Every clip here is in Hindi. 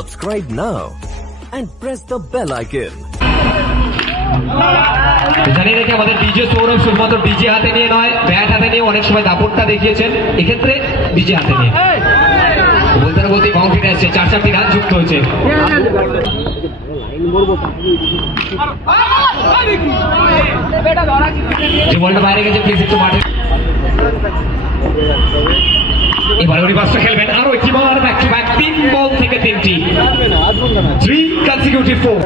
Subscribe now and press the bell icon. জানি নাকি আমাদের ডিজে সৌরভ শুধুমাত্র ডিজে হাতে নিয়ে নয়, ব্যাট হাতে নিয়ে অনেক সময় দাপটটা দেখিয়েছেন, এক্ষেত্রে ডিজে হাতে নিয়ে বলতে না বলতে বাউন্ডারি আসছে, 4-4টি রান যুক্ত হয়েছে। যে বলটা বাইরে গেছে প্লিজ একটু মাঠে। এবারে রিভার্সটা খেলবেন, আরো একটি বল, ব্যাক টু ব্যাক 3 বল থেকে 3টি, 3 consecutive 4।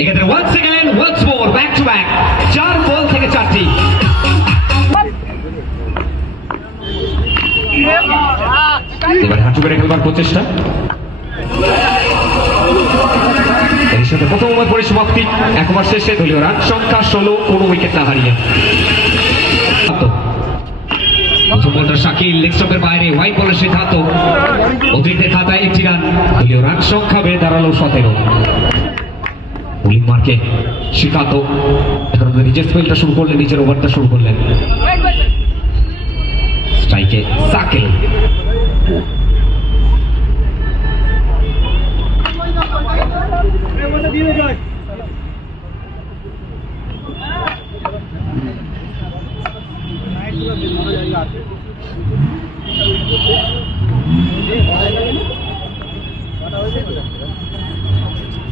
এক্ষেত্রে once again once more back to back 4 বল থেকে 4টি। এবার হাঁটু করে খেলবার প্রচেষ্টা, এর সাথে প্রথম ওভার পরিসমাপ্তি, 1 ওভার শেষে দলীয় রান সংখ্যা 16, কোনো উইকেট না হারিয়ে। প্রথম বলটা শাকিল লেগ স্টম্পের বাইরে, হোয়াইট বলের সিদ্ধান্ত, অতিরিক্তের খাতায় 1টি রান, দলীয় রান সংখ্যা বেড়ে দাঁড়ালো 17। বোলিং মার্কে শ্রীকান্ত এখন নিজের স্পেলটা শুরু করলেন, নিজের ওভারটা শুরু করলেন। স্ট্রাইকে সাকিল,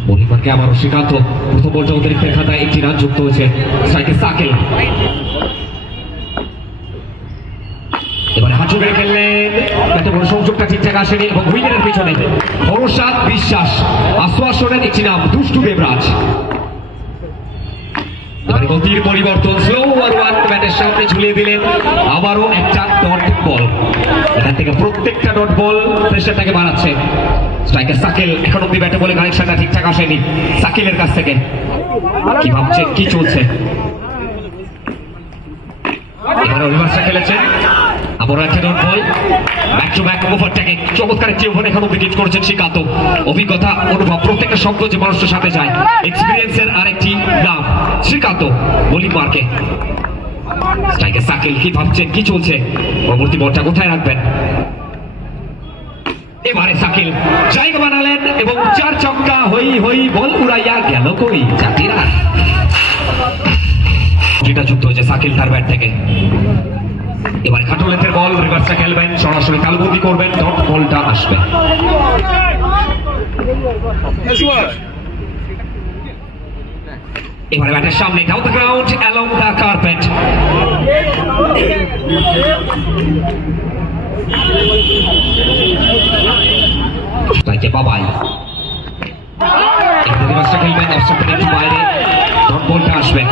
বোলিং মার্কে আবারও শ্রীকান্ত, প্রথম বলটা অতিরিক্তের খাতায় 1টি রান যুক্ত হয়েছে। স্ট্রাইকে সাকিল, এবারে হাঁটু বেড়ে খেললেন, ব্যাটে বড় সংযোগটা ঠিকঠাক আসেনি এবং উইকেটের পিছনে ভরসা, বিশ্বাস, আশ্বাসনের 1টি নাম, দুষ্টু দেবরাজ। এবারে গতির পরিবর্তন, স্লো ওভার 1 ব্যাটের সামনে ঝুলিয়ে দিলেন, আবারও একটা ডট বল, এখান থেকে প্রত্যেকটা ডট বল প্রেসারটাকে বাড়াচ্ছে। স্ট্রাইকার সাকিল, এখন অব্দি ব্যাটে বলে কানেকশনটা ঠিকঠাক আসেনি সাকিলের কাছ থেকে, কি ভাবছে, কি চলছে। এবারে রিভার্সটা খেলেছেন, আবারও একটা dot ball, back to back ওভারটাকে চমৎকার একটি ওভার এখন অব্দি গিফট করেছেন শ্রীকান্ত। অভিজ্ঞতা, অনুভব, প্রত্যেকটা শব্দ যে মানুষের সাথে যায়, এক্সপিরিয়েন্সের আরেকটি নাম শ্রীকান্ত। বোলিং মার্কে স্ট্রাইকার সাকিল, কি ভাবছেন, কি চলছে, পরবর্তী বলটা কোথায় রাখবেন। এবারে সাকিল জায়গা বানালেন এবং 4 ছক্কা, হই হই বল উড়াইয়া গেল কই, 4টি রান। যেটা যুক্ত হয়েছে সাকিল তার ব্যাট থেকে। এবারে খাটো লেন্থের বল, রিভার্সটা খেলবেন, সরাসরি তালবন্দি করবেন, ডট বলটা আসবে। এবারে ব্যাটের সামনে, down the ground along the carpet. বাবাই রিভার্সটা খেলবেন, অফসাইড একটু বাইরে, ডট বলটা আসবে।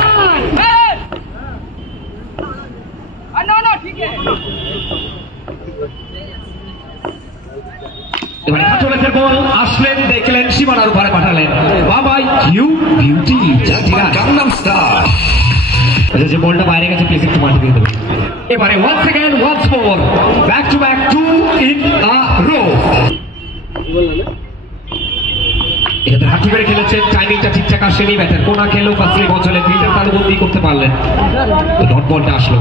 এবারে খাটোলের বল আসলেন, দেখলেন, সীমানার উপরে পাঠালেন, বাবাই কিউ বিউটি, গাংনাম স্টার। যে বলটা বাইরে গেছে প্লিজ একটু মাটি দিয়ে দেবেন। এবারে once again once more back to back 2 in a row। এখানে হাঁটু বেড়ে খেলেছেন, টাইমিংটা ঠিকঠাক আসেনি, ব্যাটের কোনা খেলো, ফার্স্টলি বলে ফিল্ডার তালবন্দি করতে পারলেন, ডট বলটা আসলো।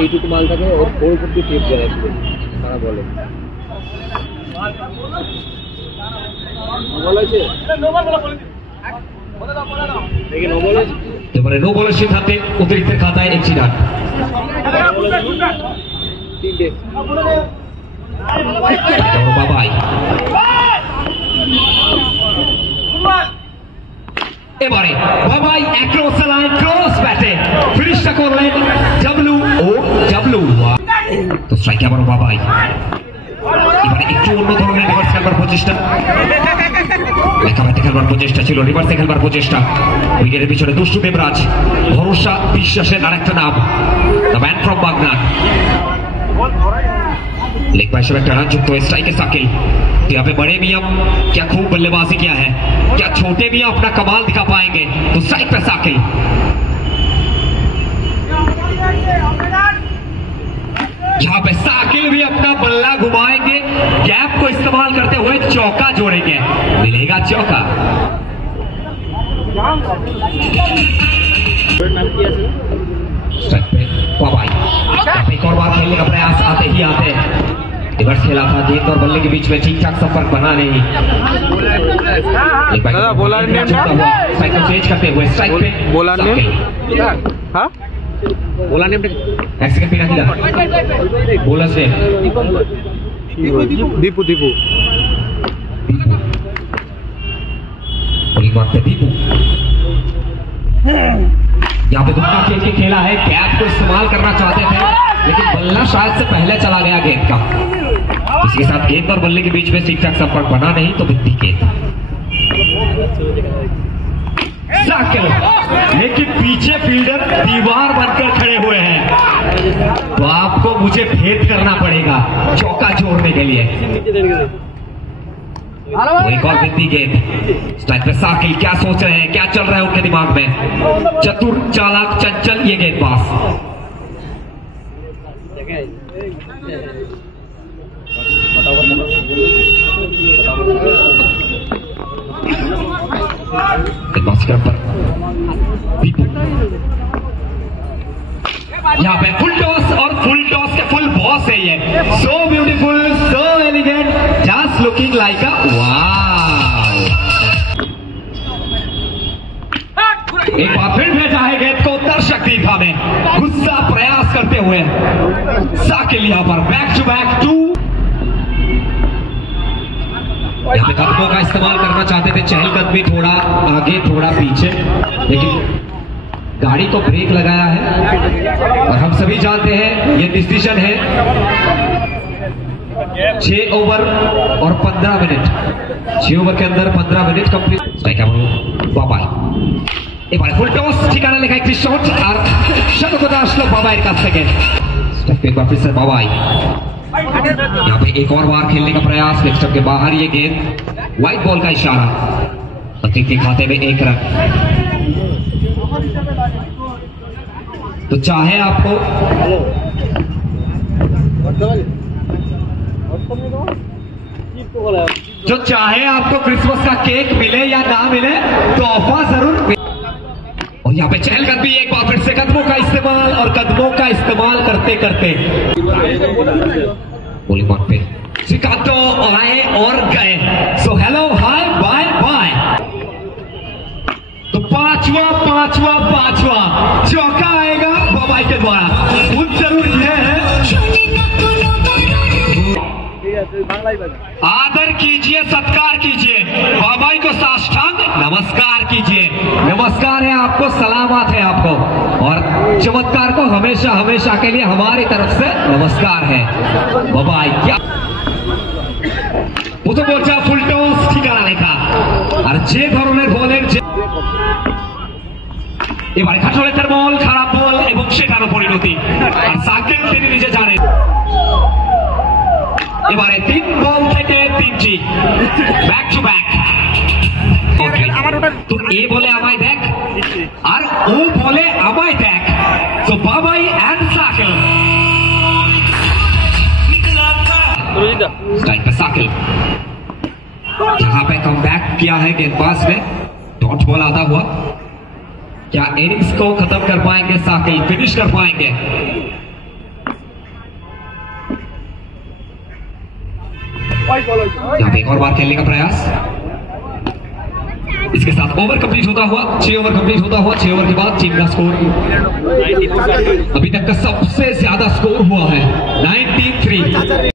এইটুকু মাল থাকে, ওর পরবর্তী টেপ যায় তারা বলে এবারে নো বলের সিদ্ধান্তে অতিরিক্তের খাতায় 1টি রান। বাবাই এবারে বাবাই অ্যাক্রস লাইন, ক্রস ব্যাটে ফিনিশটা করলেন, WOW। তো স্ট্রাইকে আবার বাবাই। এবারে একটু অন্য ধরনের রিভার্স খেলবার প্রচেষ্টা, লেখা ব্যাটে খেলবার প্রচেষ্টা ছিল, রিভার্সে খেলবার প্রচেষ্টা, উইকেটের পিছনে দুষ্টু দেবরাজ, ভরসা, বিশ্বাসের আরেকটা নাম, the man from Bagnan. Leg bye shot run जुक्त हुए, स्ट्राइक साकिल, यहाँ पे बड़े मियां क्या खूब बल्लेबाजी किया है, क्या छोटे मियां अपना कमाल दिखा पाएंगे, तो स्ट्राइक पे साकिल। यहाँ पे साकिल भी अपना बल्ला घुमाएंगे, गैप को इस्तेमाल करते हुए चौका जोड़ेंगे, मिलेगा चौका। स्ट्राइक पे पवाई, खेलने का प्रयास आते ही आते रिवर्स खेला था, गेंद और बल्ले के बीच में ठीक ठाक संपर्क बना नहीं। बॉलर ने स्ट्राइक को चेंज करते हुए स्ट्राइक पे बॉलर ने हाँ बॉलर ने एक सेकंड पीना किया बॉलर से दीपू दीपू बॉलिंग मारते दीपू। यहाँ पे दुनिया खेल के खेला है, गैप को इस्तेमाल करना चाहते थे लेकिन बल्ला शायद से पहले चला गया गेंद का। इसके साथ गेंद और बल्ले के बीच में ठीक ठाक संपर्क बना नहीं तो बिंदी गेंद। लेकिन पीछे फील्डर दीवार बनकर खड़े हुए हैं, तो आपको मुझे भेद करना पड़ेगा चौका जोड़ने के लिए। तो एक और बिंदी गेंद स्ट्राइक पे साकिल क्या सोच रहे हैं, क्या चल रहा है उनके दिमाग में। चतुर चालाक चंचल ये गेंदबाज। यहाँ पे फुल टॉस और फुल टॉस के फुल बॉस है ये। So beautiful, so elegant, just looking like a wow. एक बार फिर भेजा है गेंद को दर्शक दीर्घा में, गुस्सा प्रयास करते हुए साकिल यहाँ पर बैक टू बैक 2। यहाँ पे कदमों का इस्तेमाल करना चाहते थे, चहलकदमी थोड़ा आगे थोड़ा पीछे, लेकिन गाड़ी को ब्रेक लगाया है और हम सभी जानते हैं ये डिसीजन है। 6 ओवर और 15 मिनट, 6 ओवर के अंदर 15 minute complete. Babai full toss ठिकाना लेखा एक शॉट और शतकोदा আসলো বাবাইয়ের কাছ থেকে। स्टेप एक बार फिर से बाबाई यहाँ पे एक और बार खेलने का प्रयास, लेग स्टंप के बाहर ये गेंद, व्हाइट बॉल का इशारा, अतिरिक्त के खाते में 1 रन। तो चाहे आपको जो चाहे आपको क्रिसमस का केक मिले या ना मिले तो ऑफर जरूर मिले। और यहाँ पे चहलकदमी एक बार फिर से कदमों का इस्तेमाल और कदमों का इस्तेमाल करते करते बॉलिंग मार्क पे श्रीकांतो आए और गए। So hello hi bye bye. तो पांचवा चौका आएगा बाबाई के द्वारा। उन जरूर यह है, आदर कीजिए, सत्कार कीजिए, बाबाई को साष्टांग नमस्कार कीजिए। नमस्कार है आपको, सलामत है आपको, और चमत्कार को हमेशा हमेशा के लिए हमारी तरफ से नमस्कार है। बाबाई क्या वो तो बोलता फुल टॉस ঠিকানা লেখা, আর যে ধরনের বলের এবারে কাঠলের বল, খারাপ বল এবং সেটারও পরিণতি, আর সাকিল তিনি নিজে জানেন। এবারে 3 বল থেকে 3টি ব্যাক টু ব্যাক। তো এ বলে আমায় দেখ আর ও বলে আমায় দেখ। তো বাবাই এন্ড সাকিল स्ट्राइक पे साकिल, जहां पे कम बैक किया है गेंदबाज ने, डॉट बॉल आता हुआ। क्या इनिंग्स को खत्म कर पाएंगे साकिल, फिनिश कर पाएंगे? यहाँ पे एक और बार खेलने का प्रयास, इसके साथ ओवर कंप्लीट होता हुआ, 6 ओवर कंप्लीट होता हुआ। 6 ओवर के बाद टीम का स्कोर अभी तक का सबसे ज्यादा स्कोर हुआ है 93।